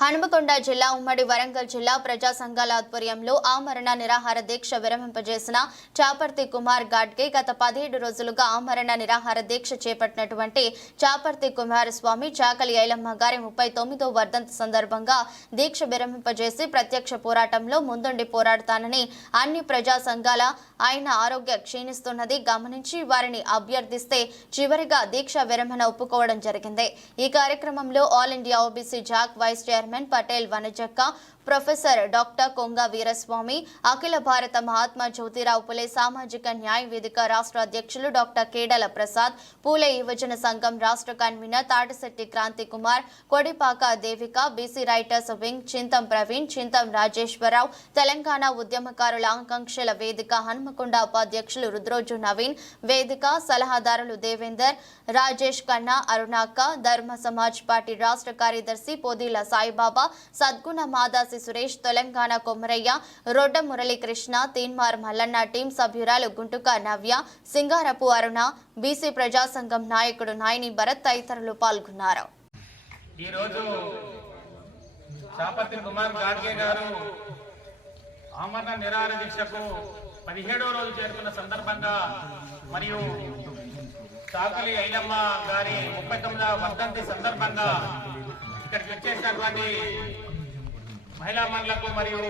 హనుమకొండ జిల్లా ఉమ్మడి వరంగల్ జిల్లా ప్రజా సంఘాల ఆధ్వర్యంలో ఆమరణ నిరాహార దీక్ష విరమింపజేసిన చాపర్తి కుమార్ గాడ్గే గత పదిహేడు రోజులుగా ఆమరణ నిరాహార దీక్ష చేపట్టినటువంటి చాపర్తి కుమారస్వామి చాకలి ఐలమ్మ గారి ముప్పై తొమ్మిదో వర్ధంతి సందర్భంగా దీక్ష విరమింపజేసి ప్రత్యక్ష పోరాటంలో ముందుండి పోరాడతానని అన్ని ప్రజా సంఘాల ఆయన ఆరోగ్య క్షీణిస్తున్నది గమనించి వారిని అభ్యర్థిస్తే చివరిగా దీక్ష విరమణ ఒప్పుకోవడం జరిగింది. ఈ కార్యక్రమంలో all India OBC JAC vice chairman Patel Vanajakka professor doctor Konga Veeraswamy అఖిల భారత మహాత్మా జ్యోతిరావు పులే సామాజిక న్యాయ వేదిక రాష్ట్ర అధ్యక్షులు డాక్టర్ కేడల ప్రసాద్ పూలే యువజన సంఘం రాష్ట్ర convenor Tatishetti Kranti Kumar Kodipaka Devika BC writers wing Chintam Praveen Chintam Rajeshwararao Telangana ఉద్యమకారుల ఆకాంక్షల వేదిక హనుమకొండ ఉపాధ్యక్షులు రుద్రోజు నవీన్ వేదిక సలహాదారులు దేవేందర్ రాజేష్ కన్నా అరుణాక్క ధర్మ సమాజ్ పార్టీ రాష్ట్ర కార్యదర్శి పోదీల సాయిబాబా సద్గుణ మాదాసి సురేష్ తెలంగాణ కొమరయ్య రొడ్డ మురళీకృష్ణ తీన్మార్ మల్లన్న టీం సభ్యురాలు గుంటుక నవ్య సింగారపు అరుణ బీసీ ప్రజాసంఘం నాయకుడు నాయని భరత్ తదితరులు పాల్గొన్నారు. ఈరోజు చాపత్రి కుమార్ గాడ్గే గారు ఆమరణ నిరాహార దీక్షకు పదిహేడవ రోజు చేరుకున్న సందర్భంగా మరియు చాకలి ఐలమ్మ గారి ముప్పై తొమ్మిదవ వర్ధంతి సందర్భంగా ఇక్కడికి వచ్చేసినటువంటి మహిళా మండలకు మరియు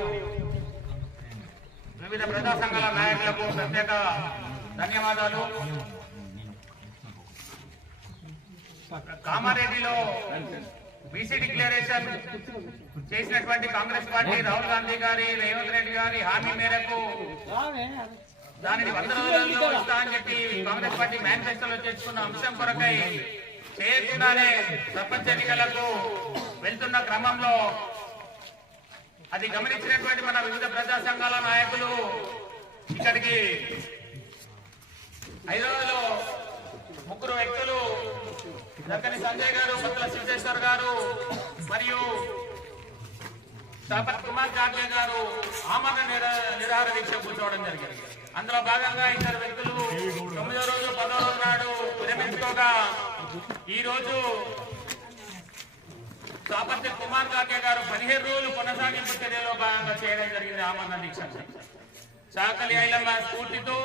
వివిధ ప్రజా సంఘాల నాయకులకు ప్రత్యేక ధన్యవాదాలు. కామారెడ్డిలో బీసీ డిక్లరేషన్ చేసినటువంటి కాంగ్రెస్ పార్టీ రాహుల్ గాంధీ గారి రేవంత్ రెడ్డి గారి హామీ మేరకు దానిని వంద రోజుల్లో ఇస్తా అని చెప్పి కాంగ్రెస్ పార్టీ మేనిఫెస్టోలో చేర్చుకున్న అంశం కొరకై చేయకుండానే సర్పంచ్ ఎన్నికలకు వెళ్తున్న క్రమంలో అది గమనించినటువంటి మన వివిధ ప్రజా సంఘాల నాయకులు ఇక్కడికి హైదరాబాద్లో ముగ్గురు వ్యక్తులు దక్కని సంజయ్ గారు పత్తుల శివశేశ్వర్ గారు మరియు చాపత్ కుమార్ గార్గే గారు ఆమరణ నిరాహార దీక్ష కూర్చోవడం జరిగింది. అందులో భాగంగా ఇద్దరు వ్యక్తులు తొమ్మిదో రోజు పదో రోజు నాడు విరమించుకోగా ఈ రోజు చాపత్తి కుమార్ గార్గే గారు పదిహేను రోజులు కొనసాగింపు చర్యలో భాగంగా చేయడం జరిగింది ఆమరణ దీక్ష. చాకలి ఐలమ్మ స్ఫూర్తితో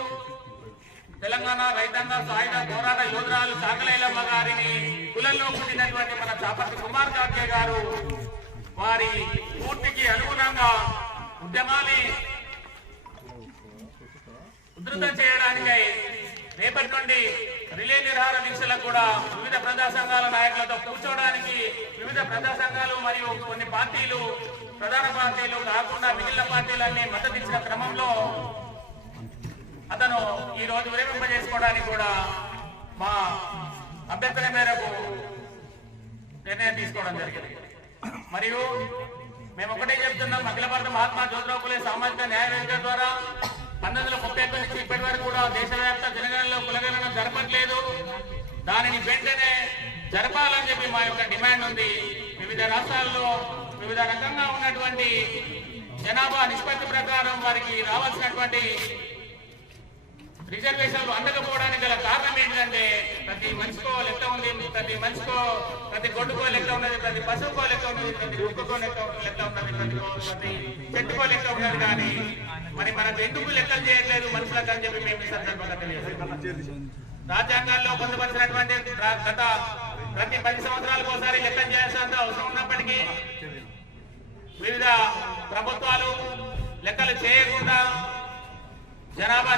తెలంగాణ రైతాంగ సాయుధ పోరాట యోధురాలు సాకలైలమ్మ గారిని కులంలో పుట్టినటువంటి మన చాపర్తి కుమార్ గార్గే గారు వారి పూర్తికి అనుగుణంగా ఉద్యమాన్ని ఉధృతం చేయడానికై రేపటి నుండి రిలే నిర్హార దీక్షలకు కూడా వివిధ ప్రజా సంఘాల నాయకులతో కూర్చోవడానికి వివిధ ప్రజా సంఘాలు మరియు కొన్ని పార్టీలు ప్రధాన పార్టీలు కాకుండా మిగిలిన పార్టీలన్నీ మద్దతిచ్చిన క్రమంలో అతను ఈ రోజు విరమింపజేసుకోవడానికి కూడా మా అభ్యర్థన మేరకు నిర్ణయం తీసుకోవడం జరిగింది. మరియు మేము ఒకటే చెప్తున్నాం అఖిల భారత మహాత్మా జ్యోతిరావు పులే సామాజిక న్యాయ వేదిక ద్వారా పంతొమ్మిది వందల ముప్పై ఒకటి నుంచి ఇప్పటి వరకు కూడా దేశవ్యాప్త జనగణనలో కులగణన జరపట్లేదు. దానిని వెంటనే జరపాలని చెప్పి మా యొక్క డిమాండ్ ఉంది. వివిధ రాష్ట్రాల్లో వివిధ రకంగా ఉన్నటువంటి జనాభా నిష్పత్తి ప్రకారం వారికి రావాల్సినటువంటి రిజర్వేషన్లు అందకపోవడానికి గల కారణం ఏంటంటే ప్రతి మనిషికో లెక్క ఉంది ప్రతి మనిషికో ప్రతి గొడ్డుకో లెక్క ఉన్నది ప్రతి పశువుకో లెక్క ఉన్నది ప్రతి కుక్కకో లెక్క లెక్క ఉన్నది ప్రతి ప్రతి చెట్టుకో లెక్క ఉన్నది కానీ మరి మనకు ఎందుకు లెక్కలు చేయట్లేదు మనుషులకు అని చెప్పి మేము సందర్భంగా తెలియజేస్తాం రాజ్యాంగాల్లో పొందుపరిచినటువంటి గత ప్రతి పది సంవత్సరాలకు ఒకసారి లెక్క చేయాల్సిన అవసరం ఉన్నప్పటికీ వివిధ ప్రభుత్వాలు లెక్కలు చేయకుండా జనాభా